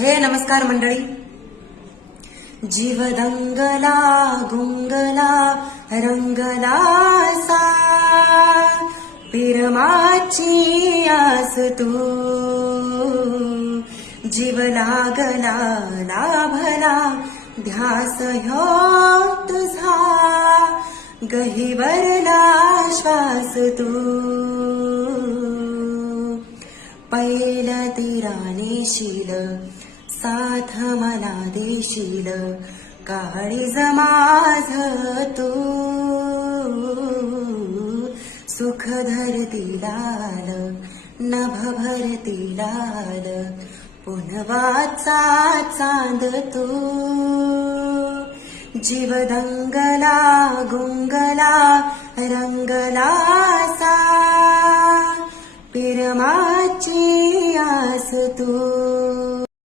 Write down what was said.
हे नमस्कार मंडळी. जीव दंगला गुंगला रंगला सा पिरमाची आस तू जीव लागला लाभला ध्यास ह्यो तुझा गहिवरला श्वास तू पैल तीराने शील साथ मला देशील काळीज माझ तू सुख धरती लाल नभ भरती लाल पुनवाचा चांद तू जीव दंगला गुंगला रंगला सा पिरमाची आस तू.